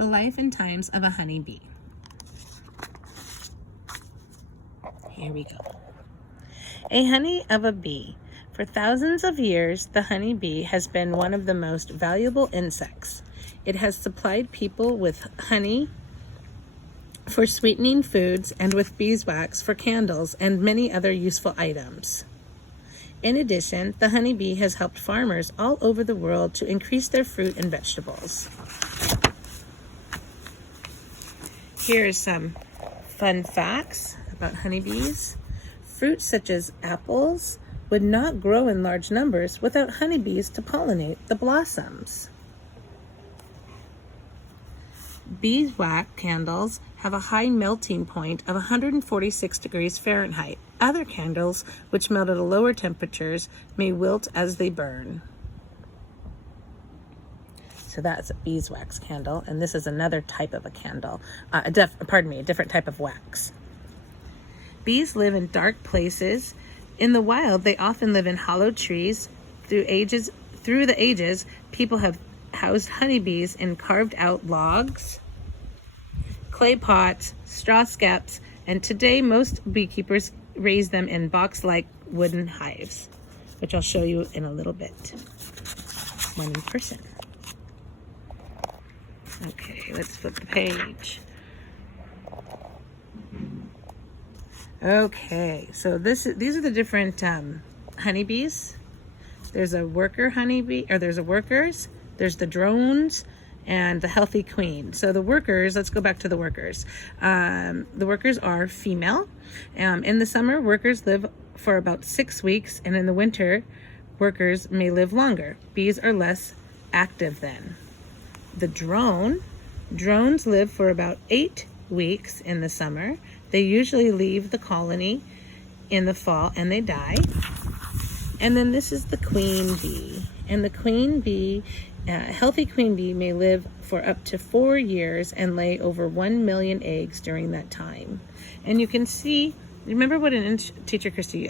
The life and times of a honeybee. Here we go. A honey of a bee. For thousands of years, the honeybee has been one of the most valuable insects. It has supplied people with honey for sweetening foods and with beeswax for candles and many other useful items. In addition, the honeybee has helped farmers all over the world to increase their fruit and vegetables. Here are some fun facts about honeybees. Fruits such as apples would not grow in large numbers without honeybees to pollinate the blossoms. Beeswax candles have a high melting point of 146 degrees Fahrenheit. Other candles, which melt at lower temperatures, may wilt as they burn. So that's a beeswax candle, and this is another type of a candle. A different type of wax. Bees live in dark places. In the wild, they often live in hollow trees. Through the ages, people have housed honeybees in carved out logs, clay pots, straw scaps, and today most beekeepers raise them in box-like wooden hives, which I'll show you in a little bit when in person. Okay, let's flip the page. Okay, so these are the different honeybees. There's a worker honeybee, or there's the drones, and the healthy queen. So the workers, let's go back to the workers. The workers are female. In the summer, workers live for about 6 weeks, and in the winter, workers may live longer. Bees are less active then. The drones live for about 8 weeks in the summer. They usually leave the colony in the fall and they die. And then this is the queen bee. And the queen bee, healthy queen bee may live for up to 4 years and lay over 1 million eggs during that time. And you can see, remember what teacher Christi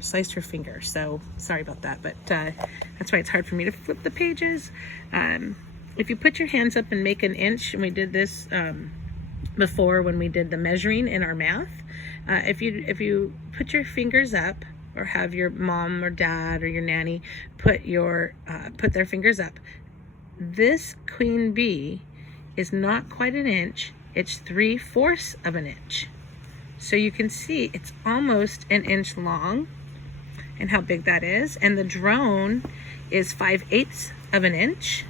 sliced her finger. So sorry about that, but that's why it's hard for me to flip the pages. If you put your hands up and make an inch, and we did this before when we did the measuring in our math, if you put your fingers up, or have your mom or dad or your nanny put their fingers up, this queen bee is not quite an inch, it's 3/4 of an inch. So you can see it's almost an inch long, and how big that is. And the drone is 5/8 of an inch.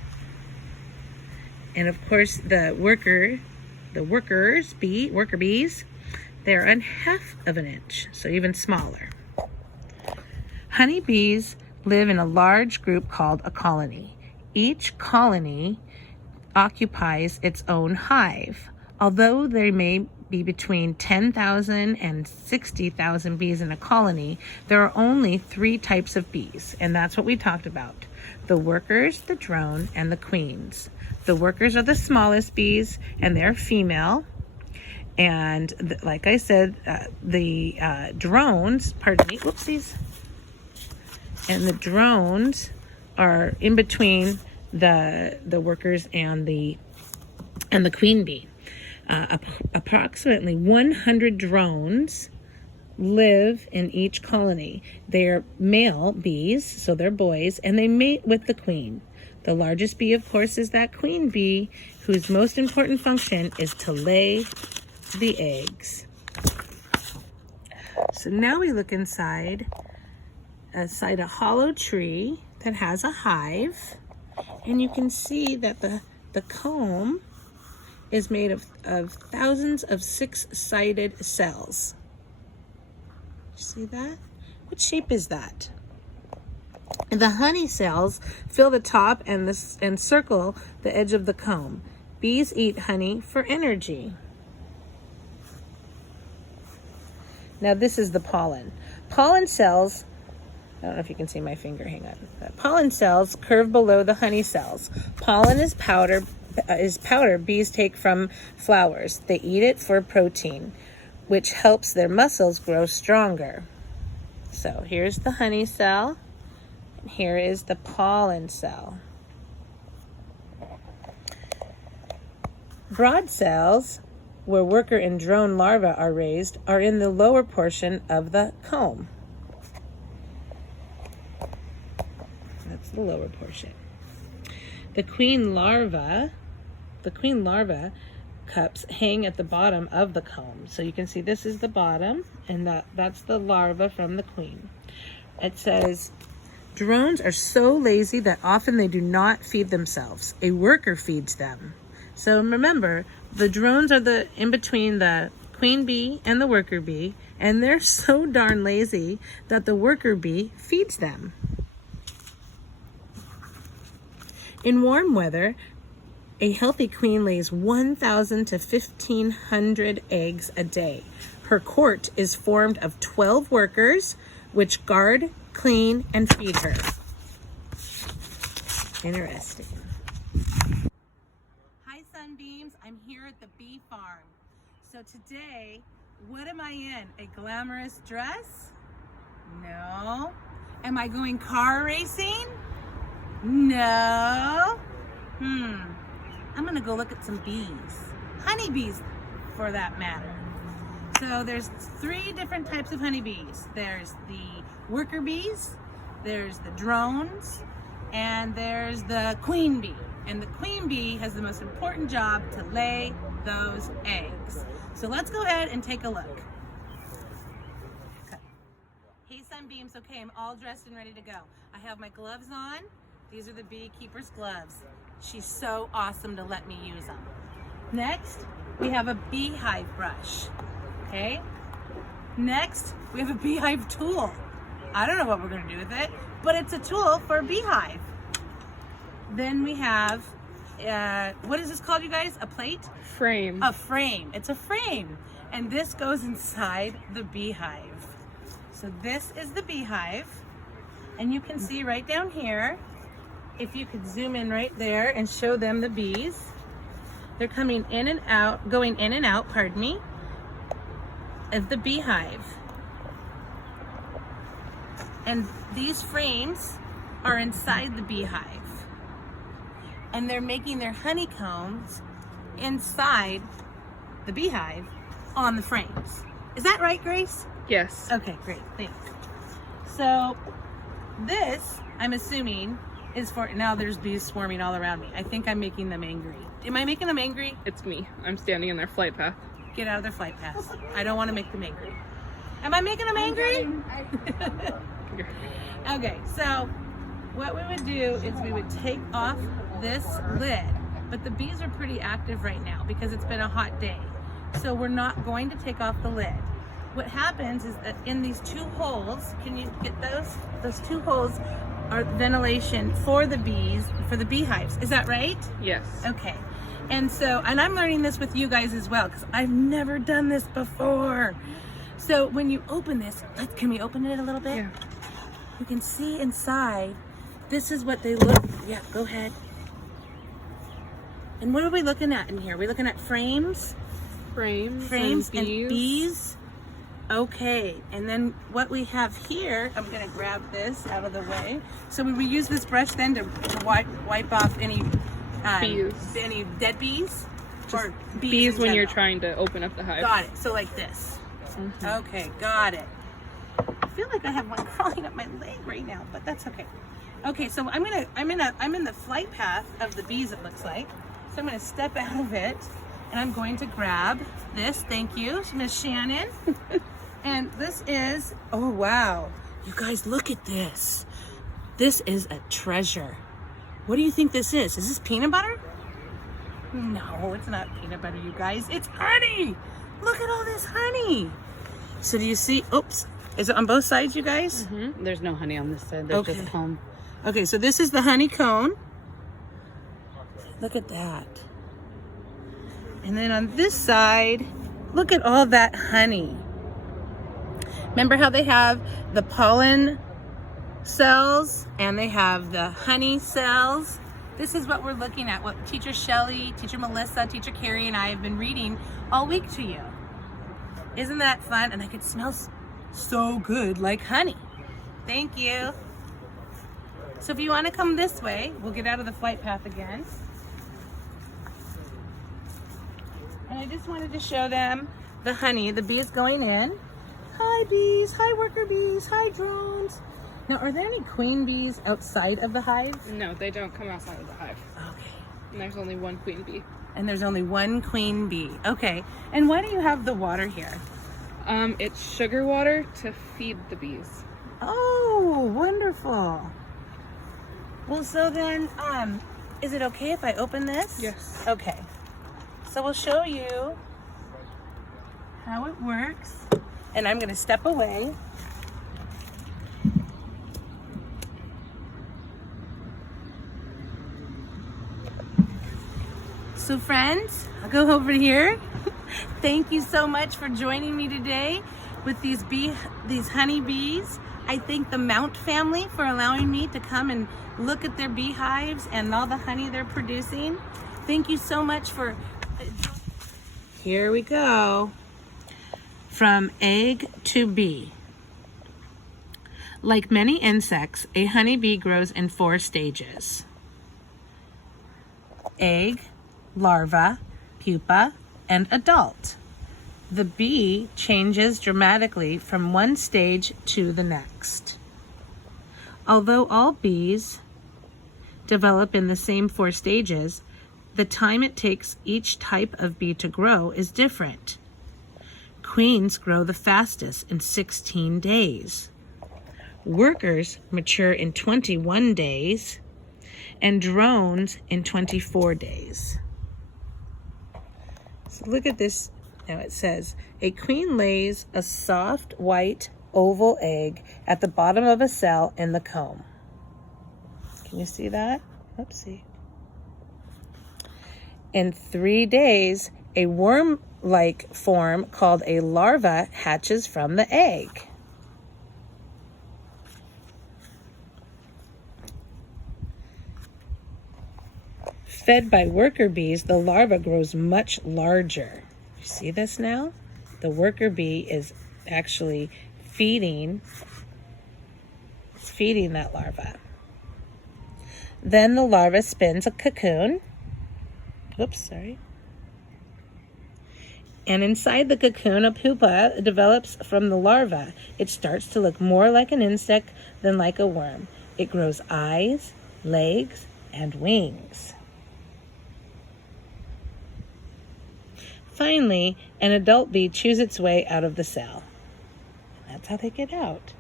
And of course the worker bees, they're a 1/2 of an inch, so even smaller. Honeybees live in a large group called a colony. Each colony occupies its own hive. Although there may be between 10,000 and 60,000 bees in a colony, there are only 3 types of bees, and that's what we talked about: the workers, the drone, and the queens. The workers are the smallest bees, and they're female. And like I said, the drones, and the drones are in between the workers and the queen bee. Approximately 100 drones live in each colony. They're male bees, so they're boys, and they mate with the queen. The largest bee, of course, is that queen bee, whose most important function is to lay the eggs. So now we look inside a hollow tree that has a hive, and you can see that the comb is made of thousands of 6-sided cells. See that? What shape is that? And the honey cells fill the top and circle the edge of the comb. Bees eat honey for energy. Now this is the pollen. Pollen cells, I don't know if you can see my finger, hang on. Pollen cells curve below the honey cells. Pollen is powder bees take from flowers. They eat it for protein, which helps their muscles grow stronger. So here's the honey cell, and here is the pollen cell. Broad cells, where worker and drone larvae are raised, are in the lower portion of the comb. That's the lower portion. The queen larva cups hang at the bottom of the comb. So you can see this is the bottom, and that's the larva from the queen. It says, drones are so lazy that often they do not feed themselves. A worker feeds them. So remember, the drones are in between the queen bee and the worker bee, and they're so darn lazy that the worker bee feeds them. In warm weather, a healthy queen lays 1,000 to 1,500 eggs a day. Her court is formed of 12 workers, which guard, clean, and feed her. Interesting. Hi, Sunbeams. I'm here at the bee farm. So today, what am I in? A glamorous dress? No. Am I going car racing? No. I'm gonna go look at some bees. Honeybees, for that matter. So there's 3 different types of honeybees. There's the worker bees, there's the drones, and there's the queen bee. And the queen bee has the most important job to lay those eggs. So let's go ahead and take a look. Okay. Hey, Sunbeams. Okay, I'm all dressed and ready to go. I have my gloves on. These are the beekeeper's gloves. She's so awesome to let me use them. Next, we have a beehive brush. Okay? Next, we have a beehive tool. I don't know what we're going to do with it, but it's a tool for a beehive. Then we have, what is this called, you guys? A plate? Frame. A frame. It's a frame. And this goes inside the beehive. So this is the beehive. And you can see right down here, if you could zoom in right there and show them the bees. They're coming in and out, going in and out, pardon me, of the beehive. And these frames are inside the beehive. And they're making their honeycombs inside the beehive on the frames. Is that right, Grace? Yes. Okay, great, thanks. So this, I'm assuming, is for, now there's bees swarming all around me. I think I'm making them angry. Am I making them angry? It's me. I'm standing in their flight path. Get out of their flight paths. I don't want to make them angry. Am I making them angry? Okay, so what we would do is we would take off this lid, but the bees are pretty active right now because it's been a hot day. So we're not going to take off the lid. What happens is that in these 2 holes, can you get those? Those 2 holes are ventilation for the bees, for the beehives. Is that right? Yes. Okay. And so, and I'm learning this with you guys as well, because I've never done this before. So when you open this, can we open it a little bit? Yeah. You can see inside. This is what they look. Yeah, go ahead. And what are we looking at in here? Are we looking at frames? Frames And bees. Okay, and then what we have here, I'm gonna grab this out of the way. So we use this brush then to wipe off any bees. Any dead bees? Or bees when you're general? trying to open up the hive. Got it, so like this. Okay, got it. I feel like I have one crawling up my leg right now, but that's okay. Okay, so I'm in the flight path of the bees, it looks like. So I'm gonna step out of it, and I'm going to grab this. Thank you, Miss Shannon. And this is, oh wow, you guys look at this. This is a treasure. What do you think this is? Is this peanut butter? No, it's not peanut butter, you guys. It's honey. Look at all this honey. So do you see, oops, is it on both sides, you guys? Mm-hmm. There's no honey on this side. There's just comb. Okay, so this is the honey cone. Look at that. And then on this side, look at all that honey. Remember how they have the pollen cells and they have the honey cells? This is what we're looking at, what Teacher Shelley, Teacher Melissa, Teacher Carrie, and I have been reading all week to you. Isn't that fun? And I could smell so good like honey. Thank you. So if you want to come this way, we'll get out of the flight path again. And I just wanted to show them the honey, the bees going in. Hi bees, hi worker bees, hi drones. Now, are there any queen bees outside of the hive? No, they don't come outside of the hive. Okay. And there's only one queen bee. And there's only one queen bee. Okay. And why do you have the water here? It's sugar water to feed the bees. Oh, wonderful. Well, so then, is it okay if I open this? Yes. Okay. So we'll show you how it works. And I'm going to step away. So friends, I'll go over here. Thank you so much for joining me today with these honeybees. I thank the Mount family for allowing me to come and look at their beehives and all the honey they're producing. Thank you so much for... Here we go. From egg to bee. Like many insects, a honeybee grows in 4 stages. Egg, larva, pupa, and adult. The bee changes dramatically from one stage to the next. Although all bees develop in the same 4 stages, the time it takes each type of bee to grow is different. Queens grow the fastest in 16 days. Workers mature in 21 days, and drones in 24 days. So look at this. Now it says, a queen lays a soft white oval egg at the bottom of a cell in the comb. Can you see that? Oopsie. In 3 days, a worm-like form called a larva hatches from the egg. Fed by worker bees, the larva grows much larger. You see this now? The worker bee is actually feeding that larva. Then the larva spins a cocoon. Oops, sorry. And inside the cocoon, a pupa develops from the larva. It starts to look more like an insect than like a worm. It grows eyes, legs, and wings. Finally, an adult bee chews its way out of the cell. And that's how they get out.